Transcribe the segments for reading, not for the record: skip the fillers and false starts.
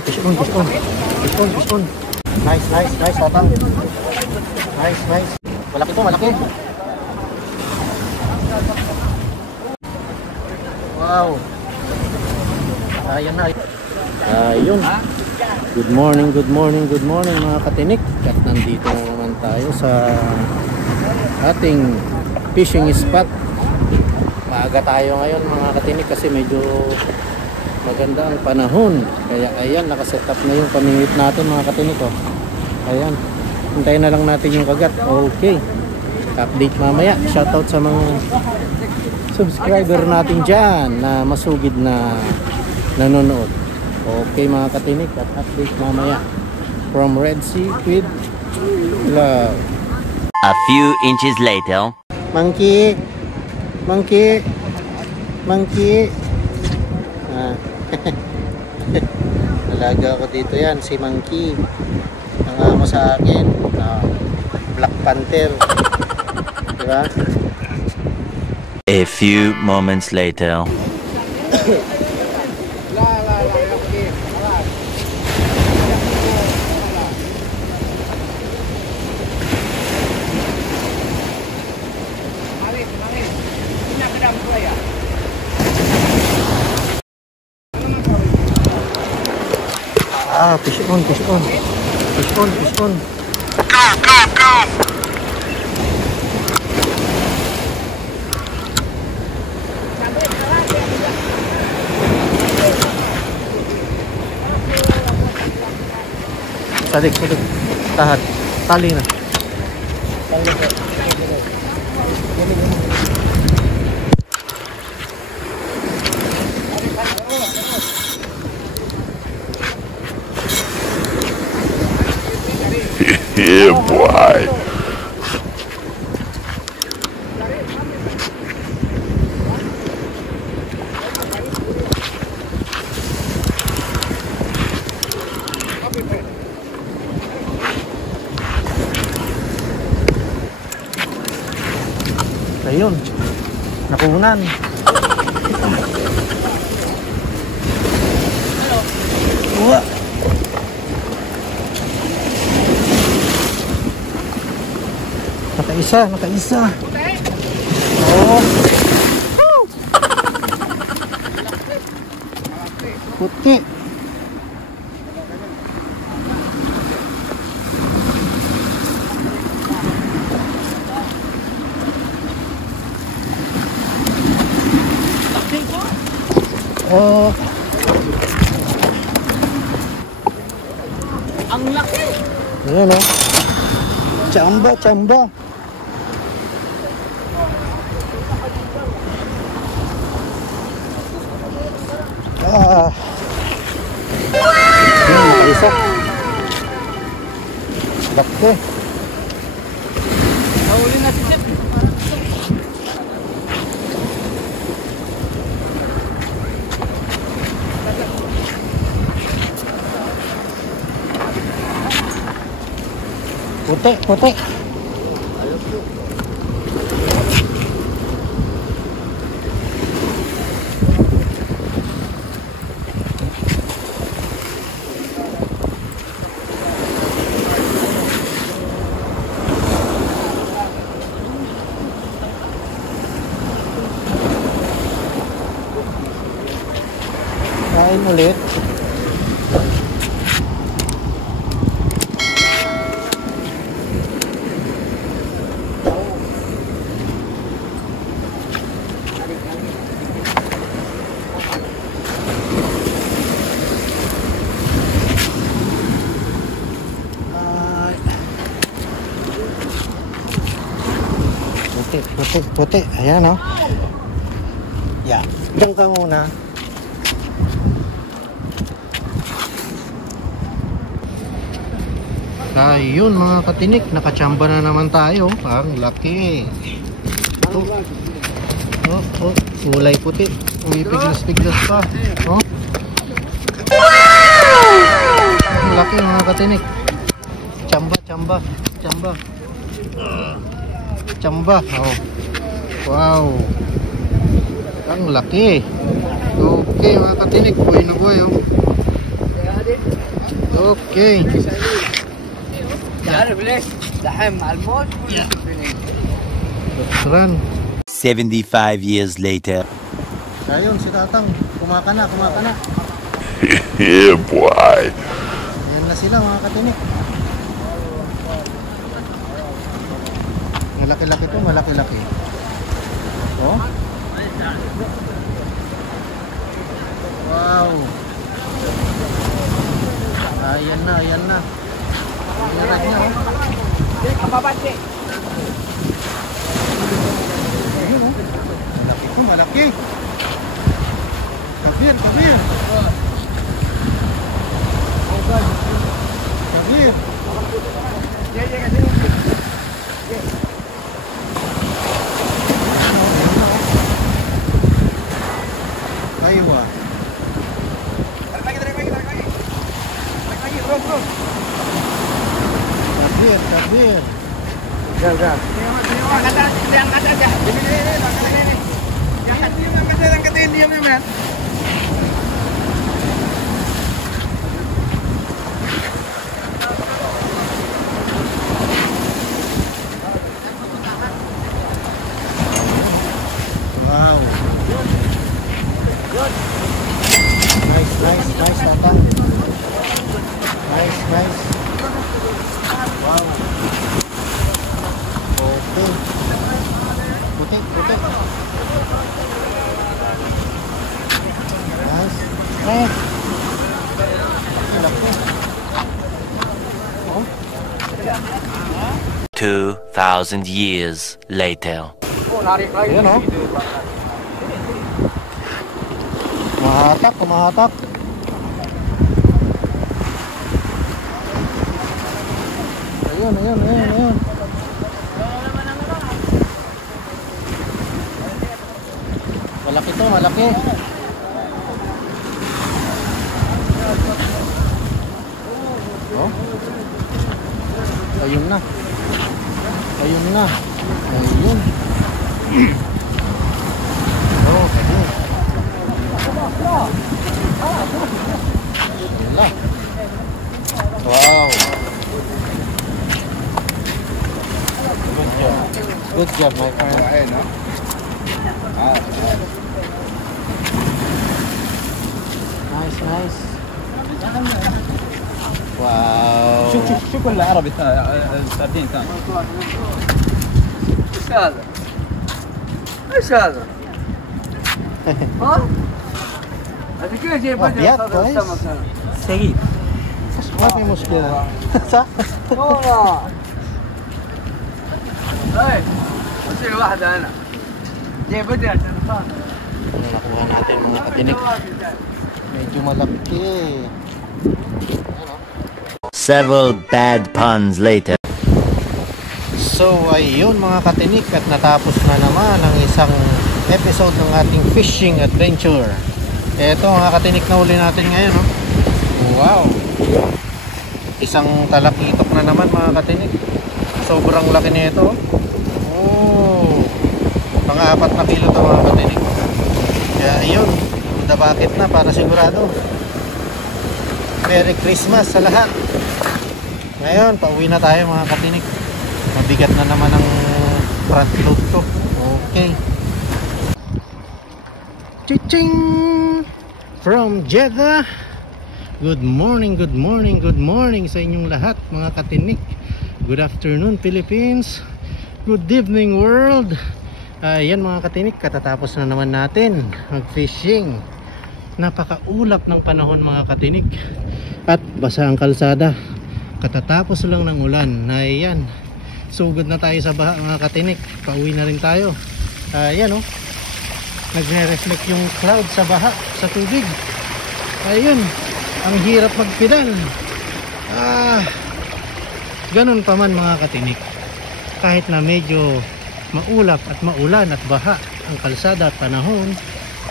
Fish on. Nice, tatang. Nice. Malaki to, malaki. Wow. Ayan na. Ayun. Good morning mga katinik. At nandito naman tayo sa ating fishing spot. Maaga tayo ngayon mga katinik kasi medyo maganda ang panahon. Kaya ayan, nakaset up na yung pamingit natin mga katinik. Ayan. Hintayin na lang natin yung kagat. Okay. Update mamaya. Shoutout sa mga subscriber natin dyan na masugid na nanonood. Okay mga katinik, at update mamaya from Red Sea with Love. A few inches later. Monkey. Talaga ako dito yan, si Monkey. Ang amo sa akin, Black Panther. Diba? A few moments later. Fish on. Go. Sadik. Tahan. Tali na. Yeah, boy. Ayun. Nakunan. Wah. Nakaisa. Oh. Puti. Oh. Ang laki. Ayan oh. Chamba. Isa. Laki. Nahuli na si Chef. Puti. Kain ulit. Puti. Ayan o. Yeah. Diyan ka muna. Ayun mga katinik, nakachamba na naman tayo. Ang laki. Oh, kulay puti. Umipiglas pa. Oh. Ang laki mga katinik. Chamba. Oh. Wow. Ang laki. Okay mga katinik, buhay na buhay oh. Okay. Let's run. 75 years later. Ayun si Tatang, kumakana. Yeah, boy. Ayan na sila mga katinik. Malaki-laki to, malaki-laki. Oh. Wow. Ayan na. Ayan na niya oh. Ayun oh. Malaki to, malaki. Kabir. Kabir. Aywa. Kabir. Jangan. Wow. Nice, Tata. Nice. Wow. Okay. Puti. Nice. Laki. Oh. 2,000 years later. Ayan o. Kumahatak. Ayun. Malaki to, malaki. Oh. Ayun na. Oh, ayun. Wow. Good job, my friend. Nice. Wow. شوف العربي السردين ثاني. ايش هذا؟ ها؟ هذا كيف جايب أبيض كويس. سعيد. ما في مشكلة. صح؟ والله. اي اشيل واحدة انا. جايب بدي عشان خاطر. Nakuha natin mga katinik. Medyo malaki. Several bad puns later. So ayun mga katinik, at natapos na naman ang isang episode ng ating fishing adventure. Eto mga katinik na uli natin ngayon oh. Wow. Isang talakitok na naman mga katinik. Sobrang laki nito. Oh. Mga 4 na kilo to mga katinik. Kaya ayun, dabakit na para sigurado. Merry Christmas sa lahat. Ngayon, pauwi na tayo mga katinik. Mabigat na naman ang front load ko. Okay. Chiching! From Jeddah. Good morning sa inyong lahat mga katinik. Good afternoon Philippines. Good evening world. Yan mga katinik, katatapos na naman natin mag-fishing. Napakaulap ng panahon mga katinik. At basa ang kalsada. Katatapos lang ng ulan. Ayan. Sugod na tayo sa baha mga katinik. Pauwi na rin tayo. Ayan oh. Nagre-reflect yung cloud sa baha, sa tubig. Ayun. Ang hirap magpedal. Ganun pa man mga katinik. Kahit na medyo maulap at maulan at baha ang kalsada at panahon,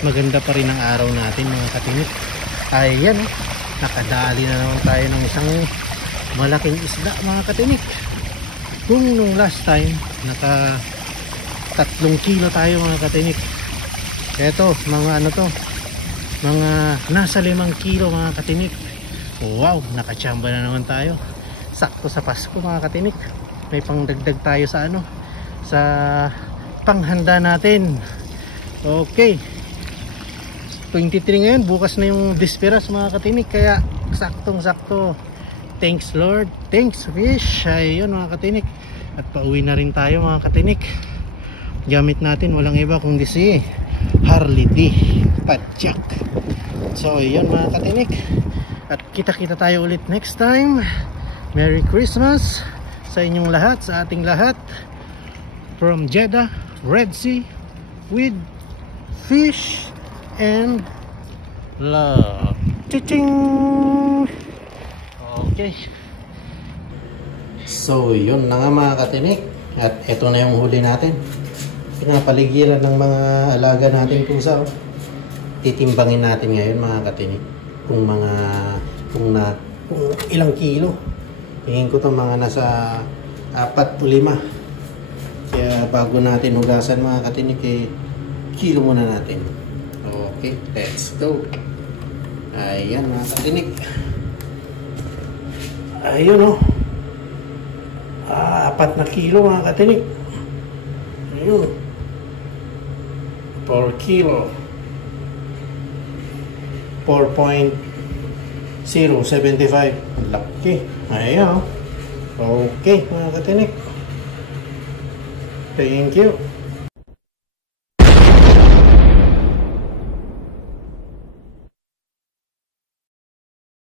maganda pa rin ang araw natin mga katinik. Ayan oh. Nakadali na naman tayo ng isang malaking isda mga katinik. Kung nung last time naka 3 kilo tayo mga katinik, Eto, mga ano to, mga nasa 5 kilo mga katinik. Wow, nakachamba na naman tayo. Sakto sa Pasko mga katinik. May pangdagdag tayo sa ano, sa panghanda natin. Okay, 23 ngayon, bukas na yung Disperas mga katinik, kaya saktong sakto. Thanks Lord, thanks fish. Ayun mga katinik, at pauwi na rin tayo mga katinik. Gamit natin walang iba kundi si Harley D Padjak. So ayun mga katinik, at kita-kita tayo ulit next time. Merry Christmas sa inyong lahat, sa ating lahat, from Jeddah, Red Sea, with fish and love. Ching! Okay. So yun na nga mga katinik, at eto na yung huli natin. Pinapaligiran ng mga alaga natin pusa. Titimbangin natin ngayon mga katinik kung ilang kilo. Tingin ko itong mga nasa 4 o 5. Kaya bago natin hugasan mga katinik, kilo muna natin. Okay, let's go. Ayan mga katinik. Ayun o. 4 na kilo mga katinik. Ayun. 4 kilo. 4.075. Laki. Ayan o. Okay mga katinik. Thank you.